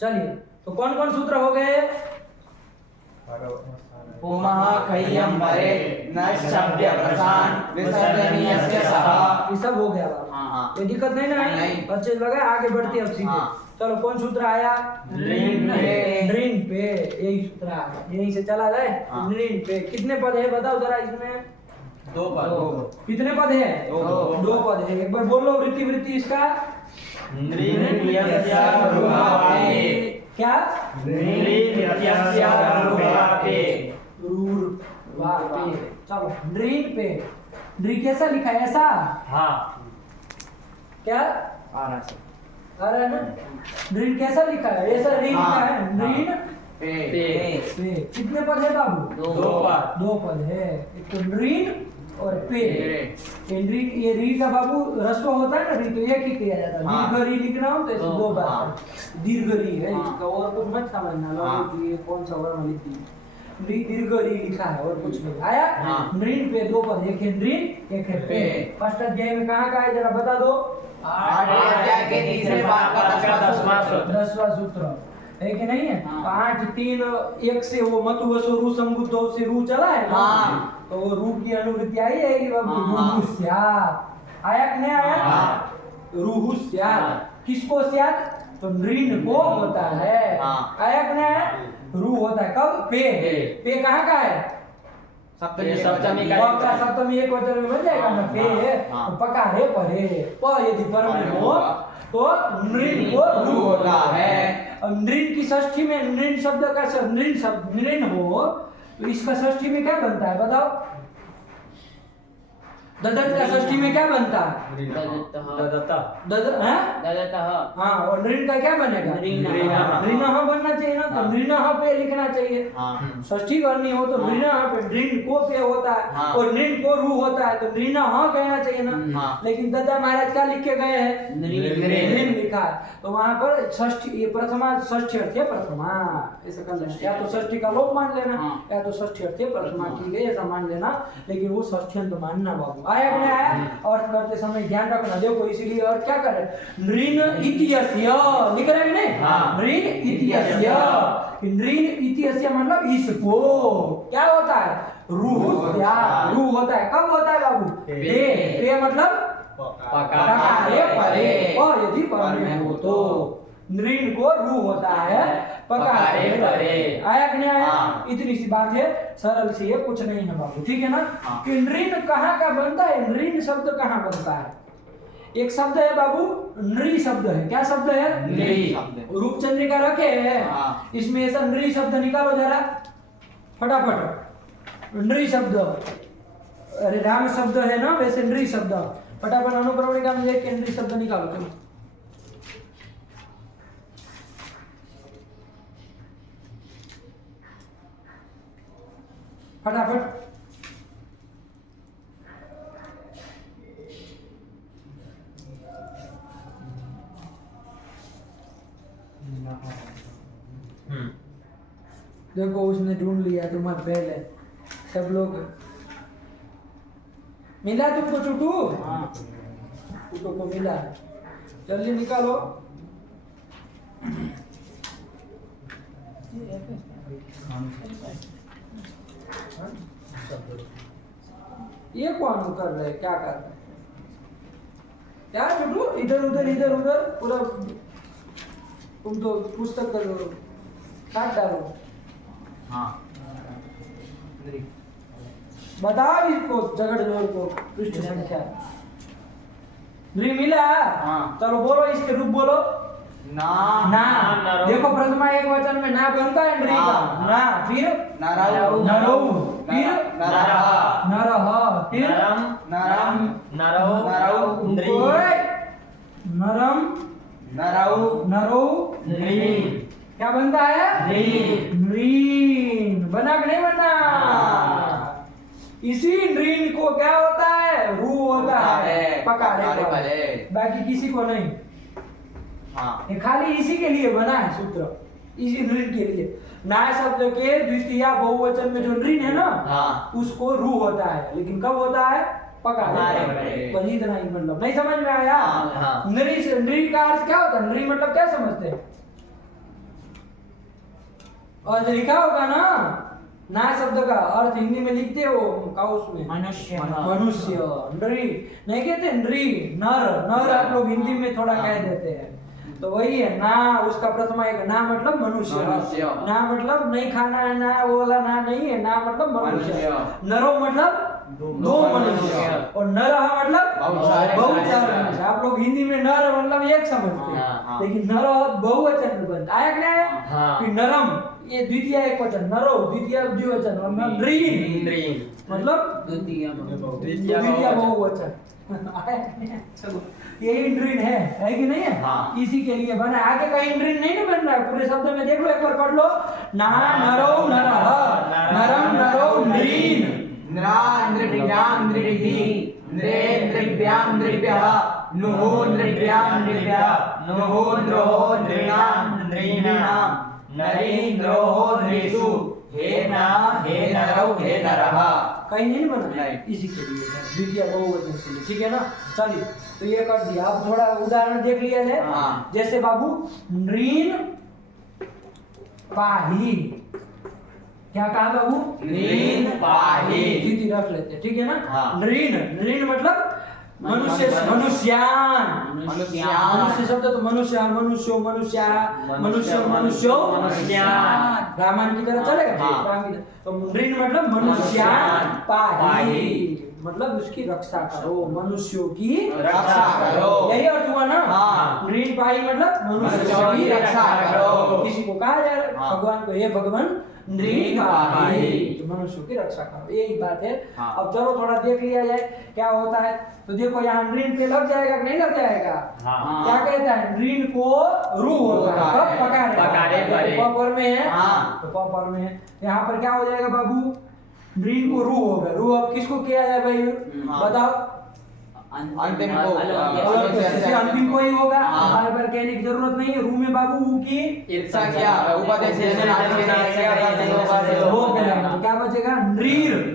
चलिए, तो कौन कौन सूत्र हो गए? पुमः खय्यं परे नश्शब्द प्रसान विसर्जनीयस्य सह। ये सब हो गया। हाँ। ये दिक्कत नहीं ना? नहीं। अच्छे लगा, आगे बढ़ते अब सीधे। हाँ। चलो, कौन सूत्र आया? ऋण पे। ऋण पे, यही सूत्र आया। यहीं से चला जाए। हाँ। ऋण पे कितने पद है बताओ जरा इसमें? 2 पद। कितने पद है? दो। 2 पद है। एक बार बोलो वृत्ति इसका। नृत्यस्य रूपापे। क्या? नृत्यस्य रूपापे। रूपापे। चलो, नृण पे। नृ कैसा लिखा है? ऐसा? हाँ। क्या आ रहा है ना? नृण कैसा लिखा है? ऐसा ऋण लिखा है। नृण पे। कितने पद है बाबू? 2 पद है। एक तो नृण और पे। ये री का बाबू ह्रस्व होता है ना, री तो एक ही किया जाता है। हाँ। दीर्घ री लिखना हो तो ऐसे 2 बार दीर्घ री है। हाँ। इसका और कुछ मत समझना लो कि ये कौन सा वर्ण लिखी है। दीर्घ री लिखा है और कुछ नहीं आया। हाँ। नृण पे 2 पद, एक है नृण, एक है पे। फर्स्ट अध्याय में कहाँ का है जरा बता दो? 8वें अध्याय के तीसरे भाग का 10वां सूत्र है कि नहीं है? हाँ। 8 3 1 से वो मतु वसो रू संबुद्धो से रू चला है ना? हाँ। तो वो रू की अनुवृत्ति आई है कि बाबू हाँ। रूहुस्यात् आया कि नहीं आया? हाँ। रूहुस्यात् किसको स्यात्? तो नृण को होता है। हाँ। आया कि नहीं आया? रू होता है कब? पे। पे कहाँ का है? सप्तमी का सप्तमी एक वचन में बन जाएगा ना? पे है। हाँ। तो पकारे परे प यदि पर में हो तो नृण को रू होता है। और नृण की षष्ठी में नृण शब्द का नृण हो तो इसका षष्ठी में क्या बनता है बताओ? ददत का षष्ठी में क्या बनता है? हाँ, और नृण का क्या बनेगा? नृणः बनना चाहिए ना? तो नृणः पे लिखना चाहिए। हाँ। षष्ठी करनी हो तो नृणः पे, नृण को पे होता है। हाँ। और नृण को रू होता है तो नृणः कहना चाहिए ना? हाँ। लेकिन दत्ता महाराज क्या लिख के गए हैं? नृण लिखा है। तो वहां पर षष्ठी, ये प्रथमा षष्ठी अर्थ है प्रथमा, ऐसा कर लेना। या तो षष्ठी का लोप मान लेना, या तो षष्ठी अर्थ है प्रथमा की गई ऐसा मान लेना। लेकिन वो षष्ठी अंत मानना बाबू। आया कि नहीं आया? अर्थ करते समय ध्यान रखना। देखो इसीलिए और क्या कर रहे? नृण इत्यस्य लिख रहे हैं नहीं? हाँ। नृण इत्यस्य। नृण इत्यस्य मतलब इसको क्या होता है? रूहुस्यात्। रू होता है कब होता है बाबू? पे मतलब पकारे परे। और यदि पर में हो तो नृण को रू होता है पकारे परे। आया कि नहीं आया? हाँ। इतनी सी बात है, सरल सी है, कुछ नहीं है बाबू। ठीक है ना? हाँ। कि नृण कहाँ का बनता है? नृण शब्द कहाँ बनता है? एक शब्द है बाबू नृ शब्द है। क्या शब्द है? नृ। रूपचंद्रिका रखे है। हाँ। इसमें ऐसा नृ शब्द निकालो जरा फटाफट। नृ शब्द, अरे राम शब्द है ना, वैसे नृ शब्द फटाफट अनुक्रमणिका में देख के नृ शब्द निकालो। चलो फटाफट। देखो उसने ढूंढ लिया तुम्हारे पहले। सब लोग मिला तुमको? टूटू? हाँ, टूटू को मिला। जल्दी निकालो। ये कौन कर रहे? क्या कर रहे? क्या टूटू? इधर उधर पूरा तुम तो पुस्तक कर काट डालो। हाँ। बताओ इसको जगड़ जोड़ को पृष्ठ संख्या। नृ मिला? हाँ। चलो बोलो इसके रूप बोलो। ना। देखो प्रथमा एक वचन में ना बनता है नृ का। ना, फिर नरौ, फिर नरः, फिर नरौ, क्या बनता है? नृण। बना कि नहीं बना? इसी नृण को क्या होता है? रू होता है पकारे परे। बाकी किसी को नहीं। हाँ। ये खाली इसी के लिए बना है सूत्र, इसी नृण के लिए। नाय शब्द के द्वितीय बहुवचन में जो नृण है ना, हाँ। उसको रू होता है, लेकिन कब होता है? पकारे परे। तो इतना ही मतलब नहीं समझ में आया? हाँ। नृ का अर्थ क्या होता है? नृ मतलब क्या समझते हैं? अर्थ लिखा होगा ना शब्द का अर्थ हिंदी में लिखते हो का उसमें मनुष्य मनुष्य नृ नहीं कहते नृ नर आप लोग हिंदी में थोड़ा कह देते हैं तो वही है ना उसका प्रथमा एक ना मतलब मनुष्य ना मतलब नहीं खाना है ना वो वाला ना नहीं है ना मतलब मनुष्य नरो मतलब दो मनुष्य और नरह मतलब बहुत सारे मनुष्य आप लोग हिंदी में नर मतलब एक समझते हैं लेकिन नर बहुवचन में बनता है क्या है कि नरम ये द्वितीय एक वचन नरो द्वितीय द्विवचन और नृण मतलब द्वितीय बहुवचन चलो यही नृण है कि नहीं है इसी के लिए बना आगे कहीं नृण नहीं ना बन रहा है पूरे शब्द में देख लो एक बार पढ़ लो ना नरो नरः नरम नरो नृण नृ नृभ्यां नृभिः नृ नृभ्यां नृभ्यः नुः नृभ्यां नृभ्यः नुः नृः नृणां नृणां नरी नृः नृषु हे नरौ हे नरः कहीं नहीं बना इसी के लिए द्वितीय बहुवचन के लिए ठीक है ना चलिए तो ये कर दिया अब थोड़ा उदाहरण देख लिया जाए जैसे बाबू नृण पाही क्या कहा बाबू नृण पाही दीदी रख लेते ठीक है ना नृण मतलब मनुष्य मनुष्यान मनुष्य शब्द तो मनुष्य मनुष्यो मनुष्य मनुष्य मनुष्यो रामायण की तरह चलेगा रामायण तो नृण मतलब मनुष्यान पाही मतलब उसकी रक्षा करो मनुष्यों की रक्षा करो यही अर्थ हुआ ना नृण पाही मतलब मनुष्यों की रक्षा करो किसी को कहा जा रहा है भगवान को हे भगवान नृण पाही मनुष्यों की रक्षा करो यही बात है अब चलो थोड़ा देख लिया जाए क्या होता है तो देखो यहाँ नृण पे लग जाएगा कि नहीं लग जाएगा क्या कहता है नृण को रू होगा कब पकारे पर में है तो पर में है यहाँ पर क्या हो जाएगा बाबू नृण को रू होगा रू अब किसको किया जाए भाई बताओ अंतिम को अंतिम को ही होगा हमारे पर कहने की जरूरत नहीं है रू में बाबू ऊ की इच्छा क्या उपदेश हो गया तो क्या बचेगा नृण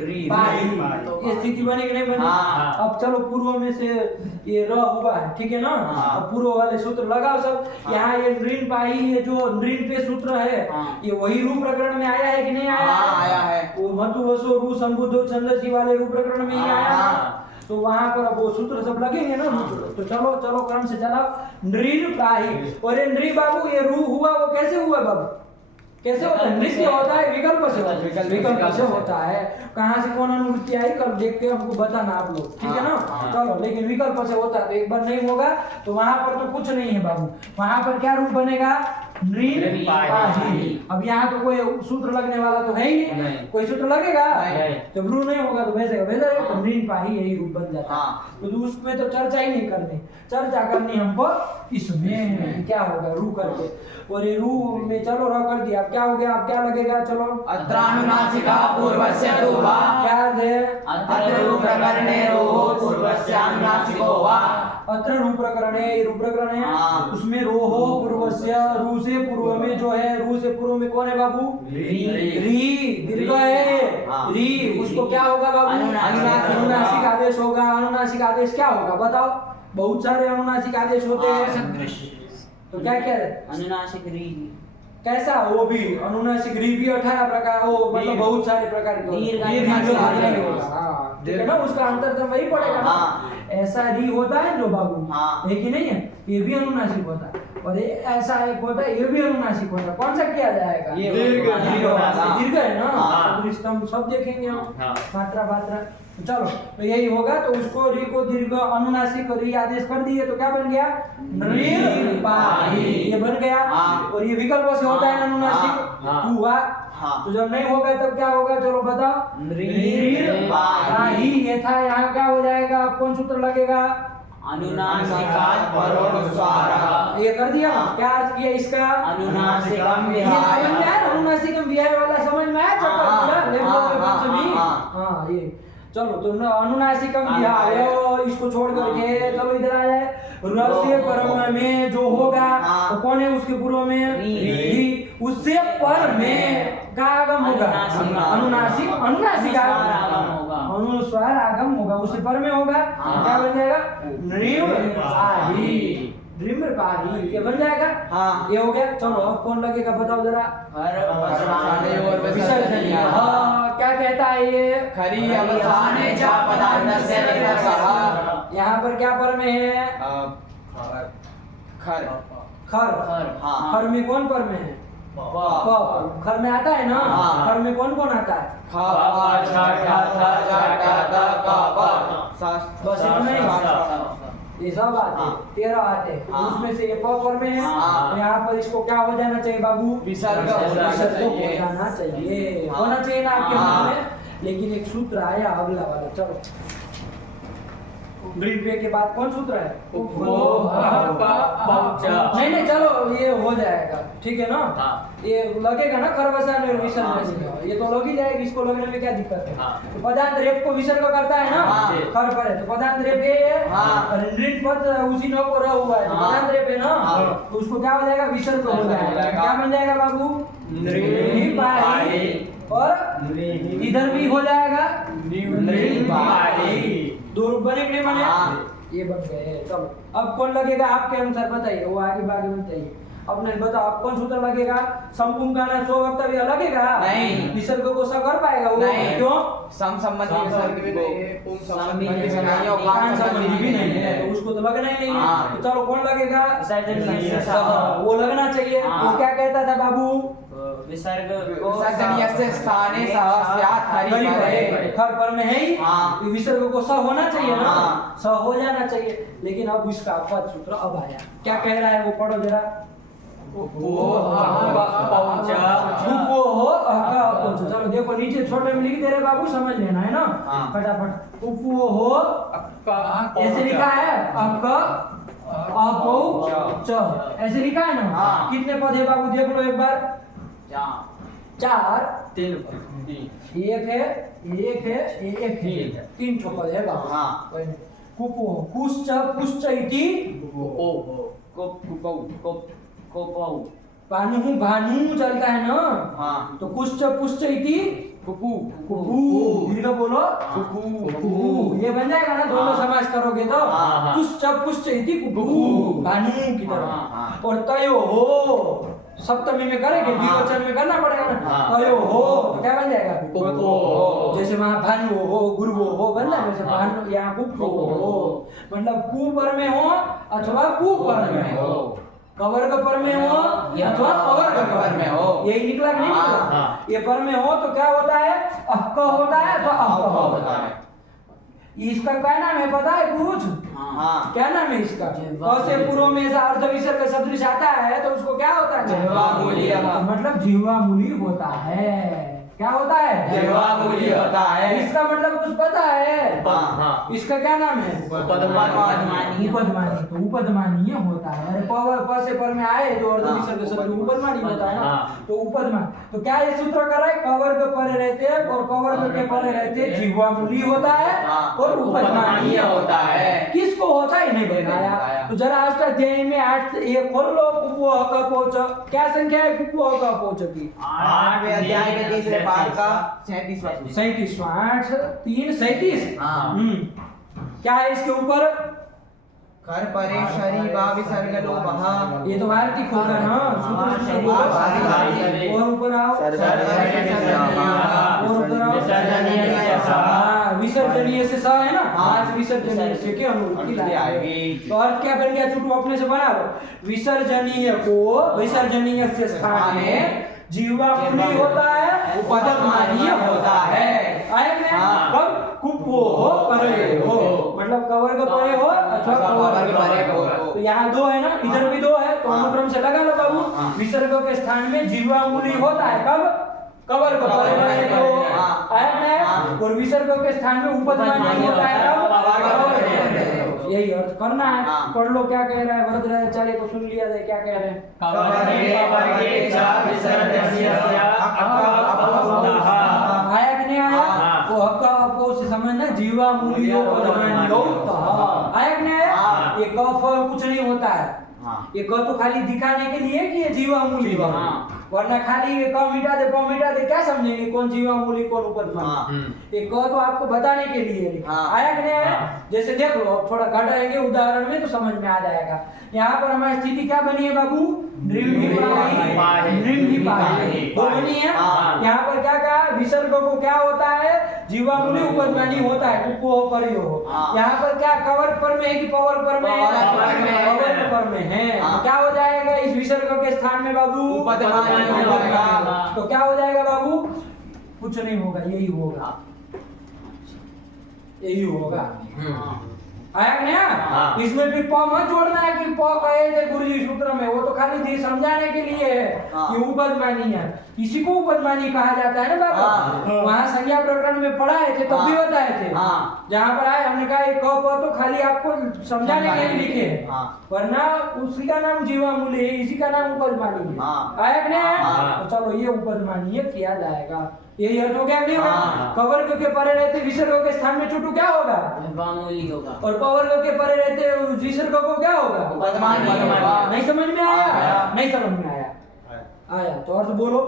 ये स्थिति बनी कि नहीं बनी अब चलो पूर्व में से ये र हुआ है ठीक है ना अब पूर्व वाले सूत्र लगाओ सब यहाँ ये नृण पाही ये जो नृण पे सूत्र है ये वही रूप प्रकरण में आया है कि नहीं आया है वो मतु वसो रू संबुद्धो छंदसी वाले रूप प्रकरण में ही आया तो वहां पर अब वो सूत्र सब लगेंगे ना तो चलो चलो क्रम से चलाओ नृण पाही और ये नृ बाबू ये रू हुआ वो कैसे हुआ बाबू कैसे होता है नृत्य होता है विकल्प से होता है विकल्प से होता है कहाँ से कौन अनुभूति आई कल देख के हमको बताना आप लोग ठीक है ना चलो लेकिन विकल्प से होता है तो एक बार नहीं होगा तो वहां पर तो कुछ नहीं है बाबू वहां पर क्या रूप बनेगा नृण पाही अब यहाँ तो कोई सूत्र लगने वाला तो है ही नहीं कोई सूत्र लगेगा जब रू नहीं होगा तो वैसे वैसे तो नृण पाही यही रूप बन जाता है तो उसमें तो चर्चा ही नहीं करनी चर्चा करनी हमको इसमें क्या होगा रू करके और ये रू में चलो र कर दिया अब क्या हो गया अब क्या लगेगा चलो अत्रानुनासिका पूर्वस्य तु वा क्या है अत्र रू प्रकरणे रोः पूर्वस्य अनुनासिको वा अत्र रू प्रकरणे रू प्रकरण है उसमें रोह पूर्वस्य रू से पूर्व में जो है रू से पूर्व में कौन है बाबू री दीर्घ है री उसको क्या होगा बाबू अनुनासिक आदेश होगा अनुनासिक आदेश क्या होगा बताओ बहुत सारे अनुनासिक आदेश होते हैं तो क्या क्या है अनुनासिक री कैसा वो भी अनुनासिक री भी 18 प्रकार वो मतलब बहुत सारे प्रकार के ठीक है ना उसका अंतर तो वही पड़ेगा ना ऐसा री होता है जो बाबू है कि नहीं है ये भी अनुनासिक होता है और ये ऐसा एक होता है ये भी अनुनासिक होता है कौन सा किया जाएगा दीर्घ है ना तो हम सब देखेंगे हम मात्रा मात्रा चलो तो यही होगा तो उसको री को दीर्घ अनुनासिक री आदेश कर दिए तो क्या बन गया नृण पाही ये बन गया और ये विकल्प से होता है अनुनासिक हुआ तो जब नहीं होगा तब क्या होगा चलो बताओ नृण पाही ये था यहाँ क्या हो जाएगा कौन सूत्र लगेगा अनुनासिकात् परोनुस्वारः ये कर दिया क्या अर्थ किया इसका अनुनासिकम ये समझ में आया अनुनासिकम विहाय वाला समझ में आया चक्कर पूरा लेवल पे पंचमी हाँ ये चलो तो अनुनासिकम विहाय इसको छोड़ करके चलो इधर आ जाए रस्य परम में जो होगा तो कौन है उसके पूर्व में री उससे पर में का आगम होगा अनुनासिक अनुनासिक अनुस्वार आगम होगा उससे पर में होगा क्या बन जाएगा नृण पाही नृपाही, ये बन जाएगा। हाँ। ये हो गया। चलो अब कौन लगेगा बताओ जरा। हर अवसाने और विसर्जनीय। हाँ, क्या कहता है ये? खरी अवसाने च पदार्थस्य विसर्गः। यहाँ पर क्या पर में है? खर खर। हाँ। खर में कौन पर में है? प। खर में आता है ना? हाँ। खर में कौन कौन आता है? बस इतना ही। ये सब आते हैं, 13 आते हैं। हाँ। उसमें से ये प पर में है। हाँ। तो यहाँ पर इसको क्या हो जाना चाहिए बाबू? विसर्ग विसर्ग होना हो चाहिए। जाना चाहिए। हाँ। होना चाहिए ना आपके हाँ। मन में। लेकिन एक सूत्र आया अगला वाला। चलो नृत्य के बाद कौन सूत्र है? नहीं नहीं, चलो ये हो जाएगा, ठीक है ना? ये लगेगा ना खरवसान और विसर्ग। ये तो लग ही जाएगी, इसको लगने में क्या दिक्कत है? तो पदार्थ रेप को विसर्ग करता है ना? हाँ। खर पर है तो पदार्थ रेप ये है। हाँ। और नृत्य पद उसी नौ को रह हुआ है तो हाँ। पदार्थ रेप है ना? हाँ। तो उसको क्या हो जाएगा? विसर्ग हो जाएगा। क्या बन जाएगा बाबू? नृपाही। और इधर भी हो जाएगा दो रूप बने कि नहीं बने? हाँ। ये बन गए। चलो अब कौन लगेगा आपके अनुसार बताइए। वो आगे बागे बताइए अपने बताओ। आप कौन सूत्र लगेगा? संपूर्ण का ना सो वक्तव्य लगेगा? नहीं। विसर्ग को स कर पाएगा वो? नहीं। क्यों? सम संबंधी विसर्ग भी नहीं है, पूर्ण संबंधी नहीं भी है, नहीं है और कान कान संबंधी संबंधी भी नहीं है तो उसको तो लगना ही नहीं है। हाँ। तो चलो कौन लगेगा? विसर्जनीय से स। वो लगना चाहिए। हाँ। वो क्या कहता था बाबू? विसर्ग को विसर्जनीयस्य स्थाने सह स्यात् खरि परे। खर पर में है ही। हाँ। विसर्ग को स होना चाहिए ना? हाँ। स हो जाना चाहिए। लेकिन अब इसका पद सूत्र अब आया। क्या कह रहा है वो पढ़ो जरा। चलो देखो नीचे छोटे में लिख दे रहे बाबू, समझ लेना है ना? हाँ। फटाफट। उपो हो ऐसे लिखा है। अक अपो च ऐसे लिखा है ना? हाँ। कितने पद है बाबू देख लो एक बार। 4 एक है 3 ठो पद है बाबू। हाँ। कुपो कुश्च पुश्च इति भानु भानु चलता है ना? हाँ। तो कुश्च पुश्च इति कुकू कुकू। दीर्घ बोलो। कुकू। ये बन जाएगा ना? दोनों समास करोगे तो हाँ। कुश्च पुश्च इति कुकू भानु की तरह। हाँ। और तयो हो सप्तमी में करेंगे, द्विवचन में करना पड़ेगा ना? तयो हो तो क्या बन जाएगा? कुको। जैसे वहाँ भानु हो गुरु हो बन रहा है वैसे भानु यहाँ कुको हो। मतलब कु पर में हो अथवा कु पर में हो, कवर्ग पर में हो अथवा पवर्ग पर में हो। यही निकला कि नहीं निकला? ये पर में हो तो क्या होता है? अहक होता है तो अहक होता है। इसका क्या नाम है पता है कुछ? हाँ। क्या नाम है इसका? क से पूर्व में ऐसा अर्ध विसर्ग सदृश आता है तो उसको क्या होता है? जिह्वामूली। मतलब जिह्वामूली होता है। क्या होता है? जिह्वामूली होता है। इसका मतलब कुछ पता है? हाँ। इसका क्या नाम है? उपदमानीय। उपदमानीय। तो उपदमानीय होता है। अरे प से पर में आए जो अर्ध विसर्ग सदृश उपदमानीय होता है ना? तो उपदमान तो क्या ये सूत्र कर रहा है? कवर्ग परे रहते हैं और कवर्ग के परे रहते हैं जिह्वामूली होता है और उपदमानीय होता है। किसको होता है नहीं बताया। तो जरा अष्टाध्यायी में 8 ये खोल लो। कुपो का पहुंच क्या संख्या है? कुपो का पहुंच की 8वें अध्याय के तीसरे पाठ का 37वां सूत्र। 37वां 8 3 37। हाँ। क्या है इसके ऊपर? खर परे शरी वा विसर्ग लोपः। ये तो भारती खोलना ना सूत्र से बोलो। और ऊपर आओ। और ऊपर आओ। हाँ, विसर्जनीय से स है ना? आज विसर्जनीय से के अनुरूप लाएंगे। तो अर्थ क्या बन गया? चुटू अपने से बना लो। विसर्जनीय को विसर्जनीय से स्थान में जिह्वामूली होता है, उपदमानीय होता है। आए कि नहीं? कब? कुपो हो परे हो मतलब कवर्ग परे हो अथवा कवर्ग परे हो। तो यहाँ 2 है ना? इधर भी 2 है तो अनुक्रम से लगा लो बाबू। विसर्ग के स्थान में जिह्वामूली होता है कब? कवर्ग परे रहे तो। आए कि नहीं? और विसर्ग के स्थान में उपदमानीय होता है कब? कवर्ग परे रहे तो। यही अर्थ करना है। पढ़ लो क्या कह रहा है वरदराचार्य को सुन लिया जाए क्या कह रहे हैं। आया कि नहीं आया? वो हक्का अपो से समझना जीवामूली आया कि नहीं आया? ये कफ कुछ नहीं होता है। ये क तो खाली दिखाने के लिए कि ये जीवामूली वरना खाली ये क मिटा दे क्या समझेंगे कौन जीवामूली कौन उपदमानी। ये क तो आपको बताने के लिए लिखा। आया कि नहीं आया? जैसे देख लो, अब थोड़ा घटाएंगे उदाहरण में तो समझ में आ जाएगा। यहाँ पर हमारी स्थिति क्या बनी है बाबू? नृम्भिपाही वो बनी है। यहाँ पर क्या कहा? विसर्ग को क्या होता है? जीवामूली उपदमानी होता है। उपो परियो हो। यहाँ पर क्या कवर पर में है कि पावर पर में है? पावर पर में है। तो क्या हो जाएगा इस विसर्ग के स्थान में बाबू? उपदमानी हो जाएगा। तो क्या हो जाएगा बाबू? कुछ नहीं होगा, यही होगा, यही होगा। आया कि नहीं? इसमें फिर प मत जोड़ना है कि प कहे थे गुरुजी सूत्र में, वो तो खाली जी समझाने के लिए है कि उपदमानी है। इसी को उपदमानी कहा जाता है ना बाबा। वहाँ संज्ञा प्रकरण में पढ़ाए थे तब भी बताए थे। जहाँ पर आए हमने कहा एक क प तो खाली आपको समझाने के लिए लिखे है, वरना उसी का नाम जीवामूली है, इसी का नाम उपदमानी है। आया कि नहीं? तो चलो ये उपदमानी किया जाएगा। यही अर्थ हो गया नहीं होगा? कवर्ग के परे रहते विसर्ग के स्थान में चुटू क्या होगा? जीवामूली होगा। और पवर्ग के परे रहते विसर्ग को क्या होगा? उपदमानी होगा। नहीं समझ में आया? नहीं समझ में आया? आया तो अर्थ बोलो।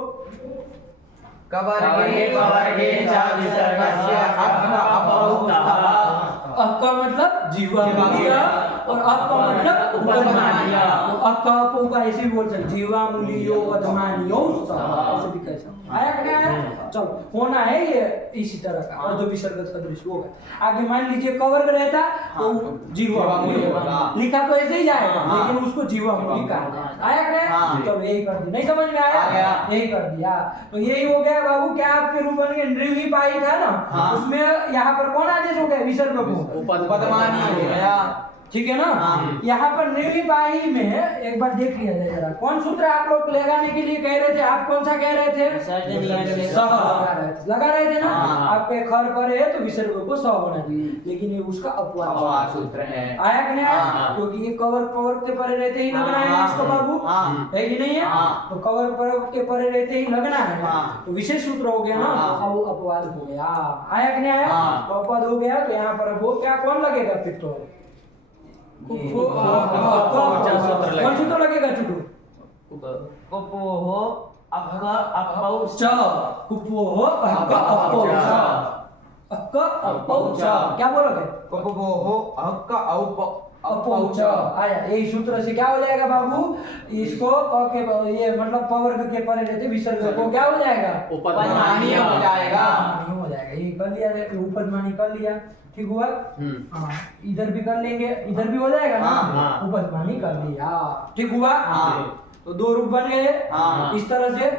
कवर्गे पवर्गे च विसर्गस्य अक्क अपौस्तः। अक्क का मतलब जीवामूली और अप का मतलब उपदमानी। तो अक्क अपो का ऐसे भी बोल सकते जीवामूलियो उपदमानियो ऐसे भी कह सकते। आया कि नहीं आया? चलो होना है ये इसी तरह का और दो विसर्ग सदृश होगा। आगे मान लीजिए कवर्ग रहता तो जीवामूली होगा, लिखा तो ऐसे ही जाएगा लेकिन उसको जीवामूली कहा जाएगा। आया कि नहीं? चलो यही कर दिया। नहीं समझ में आया? यही कर दिया। तो यही हो गया बाबू। क्या आपके रूप बन गए? नृम्भिपाही था ना, उसमें यहाँ पर कौन आदेश हो गया? विसर्ग को उपदमानी हो गया। ठीक है ना? यहाँ पर नृम्भिपाही में एक बार देख लिया जाए जरा, कौन सूत्र आप लोग लगाने के लिए कह रहे थे? आप कौन सा कह रहे थे? सह लगा रहे थे ना। आपके खर पर है तो विसर्ग को सह होना चाहिए, लेकिन ये उसका अपवाद सूत्र है। आया कि नहीं आया? क्योंकि ये कवर पवर के परे रहते ही लगना है इसको बाबू, है कि नहीं है? तो कवर पवर के परे रहते ही लगना है, तो विशेष सूत्र हो गया ना, तो अपवाद हो गया। आया कि नहीं आया? तो अपवाद हो गया तो यहाँ पर वो क्या कौन लगेगा फिर? तो कौन सूत्र लगेगा चुटू? कुपोहो अक्क अपौच। कुपोहो अक्क अपौच। अक्क अपौच क्या बोलोगे? कुपोहो अक्क अपौच। आया यही सूत्र से क्या हो जाएगा बाबू? इसको क के ये मतलब पवर्ग के परे रहते विसर्ग को क्या हो जाएगा? उपदमानी हो जाएगा। हो जाएगा। ये कर लिया, उपदमानी कर लिया, ठीक हुआ। इधर भी कर लेंगे, इधर भी हो जाएगा ना। उपदमानी कर लिया, ठीक हुआ। तो दो रूप बन गए इस तरह से।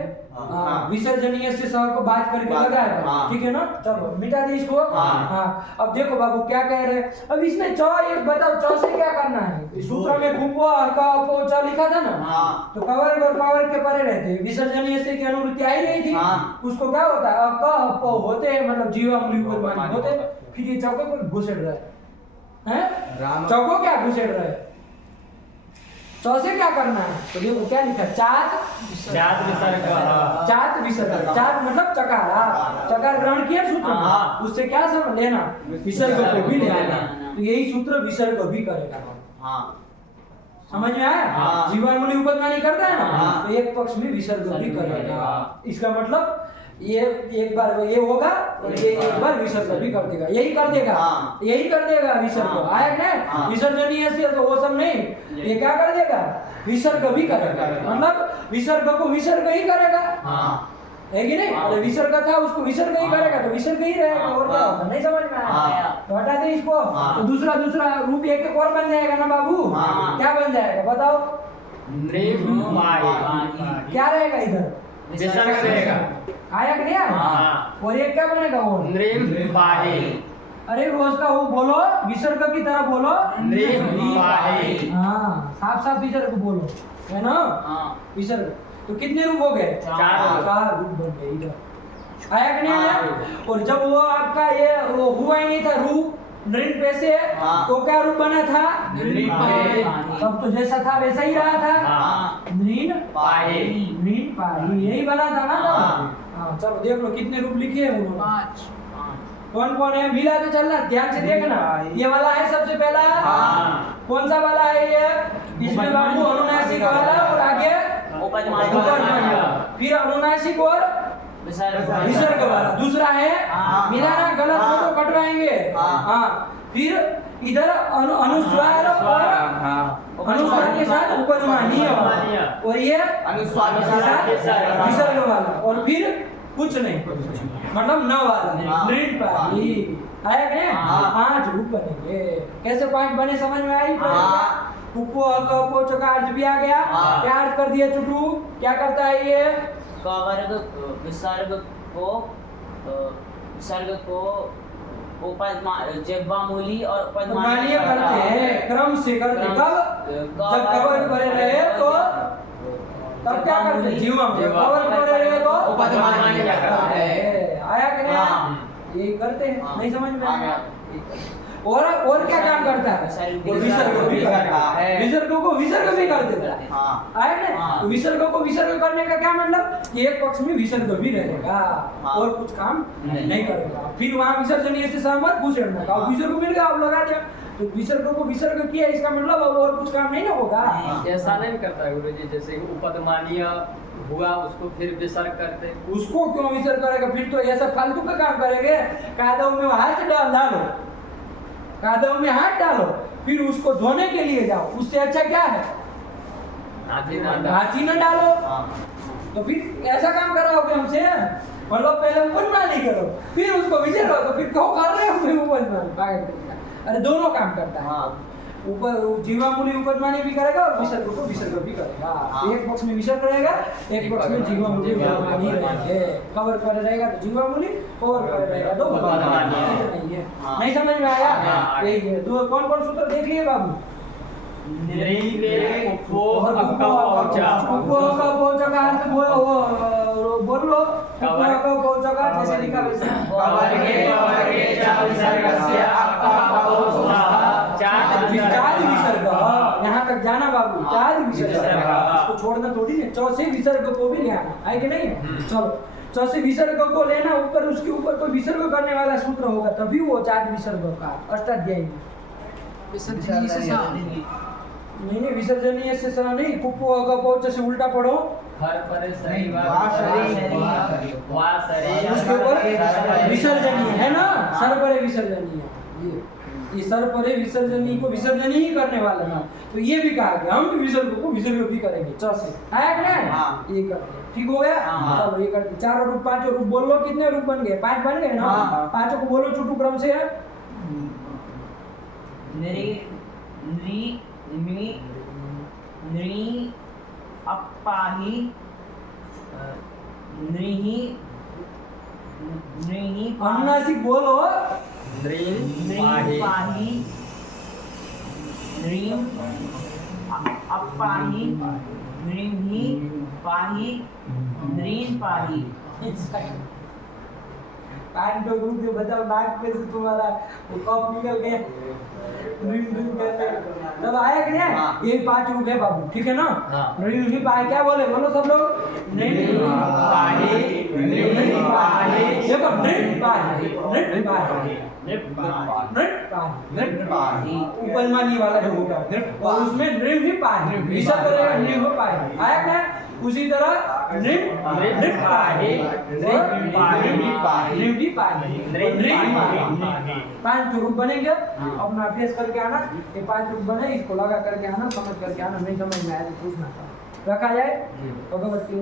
विसर्जनीय से सह को बात करके लगाया, ठीक है ना? चलो मिटा दी इसको। अब देखो बाबू क्या कह रहे हैं। अब इसमें च एक बताओ, च से क्या करना है? सूत्र में कुपो का अपो च लिखा था ना, तो कवर और पावर के परे रहते विसर्जनीय से की अनुवृत्ति आई रही थी, उसको क्या होता है? अक अपो होते हैं, मतलब जीवामूली उपदमानी होते। फिर ये चौको को घुसेड़ रहा है, चौको क्या घुसेड़ रहा है? चौ से क्या करना है? तो देखो क्या लिखा? चात विसर्ग। चात विसर्ग, चात मतलब चकार। चकार ग्रहण किया सूत्र में, उससे क्या समझ लेना? विसर्ग को भी ले आना। तो यही सूत्र विसर्ग भी करेगा। समझ में आया? जीवामूली उपदमानी करता है ना, तो एक पक्ष में विसर्ग भी करेगा। इसका मतलब ये एक बार ये होगा और ये एक बार विसर्ग भी कर देगा। यही कर देगा, यही कर देगा विसर्ग। आया ना? विसर्जनीय से तो वो सब नहीं, ये क्या कर देगा? विसर्ग भी करेगा। मतलब विसर्ग को विसर्ग ही करेगा, है कि नहीं? और विसर्ग था उसको विसर्ग ही करेगा, तो विसर्ग ही रहेगा। और क्या होगा? नहीं समझ में आया? तो हटा दे इसको। तो दूसरा रूप एक एक और बन जाएगा ना बाबू। क्या बन जाएगा बताओ? क्या रहेगा इधर? आया कि नहीं आया? और एक क्या बनेगा? वो अरे रोज का वो बोलो, विसर्ग की तरह बोलो। साफ साफ विसर्ग बोलो, है ना? विसर्ग। तो कितने रूप हो गए? चार रूप बन गए इधर। आया कि नहीं आया? और जब वो आपका ये वो हुआ ही नहीं था रूप नृण पे से, तो क्या रूप बना था? तब तो जैसा था वैसा ही रहा था, नृण पाही यही बना था ना। चलो देख लो कितने रूप लिखे हैं उन्होंने। 5। कौन कौन है? मिला के चलना, ध्यान से देखना। ये वाला है सबसे पहला। कौन सा वाला है ये? इसमें बाबू अनुनासिक वाला और आगे उपदमानी। फिर अनुनासिक और विसर्ग विसर्ग वाला दूसरा है हाँ। मिलाना, गलत हो तो कटवाएंगे। हाँ फिर इधर अनुस्वार और अनुस्वार के साथ उपध्मानीय वाला, और ये अनुस्वार के साथ विसर्ग वाला, और फिर कुछ नहीं, मतलब न वाला नृण पाही। आया कि नहीं? हाँ। 5 रूप बनेंगे। कैसे 5 बने समझ में आई? हाँ। उपो अको का अर्थ भी आ गया। हाँ। क्या अर्थ कर दिया चुटू? क्या करता है ये? का वर्ग विसर्ग को जिह्वामूली और उपध्मानीय करते हैं, क्रम से करते। कब? जब कवर परे रहे तो तब क्या करते हैं? जीवामूली। कवर परे रहे तो उपध्मानीय करते हैं। आया कि नहीं? हाँ। ये करते हैं। हाँ। नहीं समझ में आ आया? गया। और क्या काम करता है? वो विसर्ग भी करता है। विसर्गों को विसर्ग भी कर देता है। हाँ। आया ना? हाँ। तो विसर्गों को विसर्ग करने का क्या मतलब? कि एक पक्ष में विसर्ग भी रहेगा हाँ। और कुछ काम नहीं। नहीं करेगा। फिर वहां विसर्जनीय से सहमत घुसेड़ना का, विसर्ग मिल गया, आप लगा दिया, तो विसर्गों को विसर्ग किया, इसका मतलब अब और कुछ काम नहीं ना होगा। ऐसा नहीं करता है गुरुजी, जैसे उपध्मानीय हुआ उसको फिर विसर्ग करते। उसको क्यों विसर्ग करेगा? फिर तो ऐसा फालतू का काम करेंगे। कादव में हाथ डालो, कादव में हाथ डालो, फिर उसको धोने के लिए जाओ, उससे अच्छा क्या है? हाथी न डालो। हाँ। तो फिर ऐसा काम कराओगे हमसे? मतलब पहले उपध्मानी करो, फिर उसको विजय करो, तो फिर कहो कर रहे हो फिर उपध्मानी। अरे दोनों काम करता है। हाँ। ऊपर जीवामूली उपध्मानी भी करेगा और विसर्ग को विसर्ग भी करेगा। हाँ। एक पक्ष में विसर्ग रहेगा, एक पक्ष में जीवामूली उपध्मानी रहेंगे। कवर पर रहेगा तो जीवामूली, कवर पर रहेगा तो उपध्मानी। नहीं है? हाँ। नहीं समझ में आया? हाँ। यही है। दो कौन कौन सूत्र देख लिए बाबू? उपो का पहुंचा का अर्थ बोल लो। उपो का पहुंचा का जैसे लिखा वैसे। चाद विसर्ग, यहाँ तक जाना बाबू। चाद विसर्ग, इसको छोड़ना थोड़ी है। चौथे विसर्ग को भी ले आना है कि नहीं? चलो चौथे विसर्ग को लेना, ऊपर उसके ऊपर कोई विसर्ग करने वाला सूत्र होगा तभी वो चाद विसर्ग का अष्टाध्यायी में। नहीं विसर्जनीय से सना नहीं। कुप्पो का पहुंच से उल्टा पढ़ो, उसके ऊपर विसर्जनीय है ना, सर परे विसर्जनीय। ये सर परे विसर्जनीय को विसर्जनीय ही करने वाला था, तो ये भी कहा गया हम विसर्ग को विसर्ग भी करेंगे। चौसे आया कि नहीं? हाँ। ये करते हैं। ठीक हो गया? हाँ। चलो ये करते। 4 रूप 5 रूप बोल लो। कितने रूप बन गए? 5 बन गए ना? हाँ। 5 को बोलो चुटू क्रम से है। अप्पाही अनुनासिक बोलो। कान तो रूप के बचाओ, नाक पे से तुम्हारा वो कफ निकल गया। करते तब आया कि नहीं? हाँ। ये 5 रूप है बाबू, ठीक है ना? हाँ। नहीं पाए क्या बोले? बोलो सब लोग। नहीं पाए, नहीं पाए। देखो नृत्य पाए, नृत्य पाए, नृत्य पाए, उपध्मानी वाला जो होगा, और उसमें नृत्य पाए, विसर्ग करेगा नृत्य पाए। आया क्या? उसी तरह नृत्य पाए, नृत्य पाए, 5 रूप बनेंगे। अपना अभ्यास करके आना। ये 5 रूप बने, इसको लगा करके आना, समझ करके आना। नहीं समझ में आया तो पूछना। रखा जाए। भगवती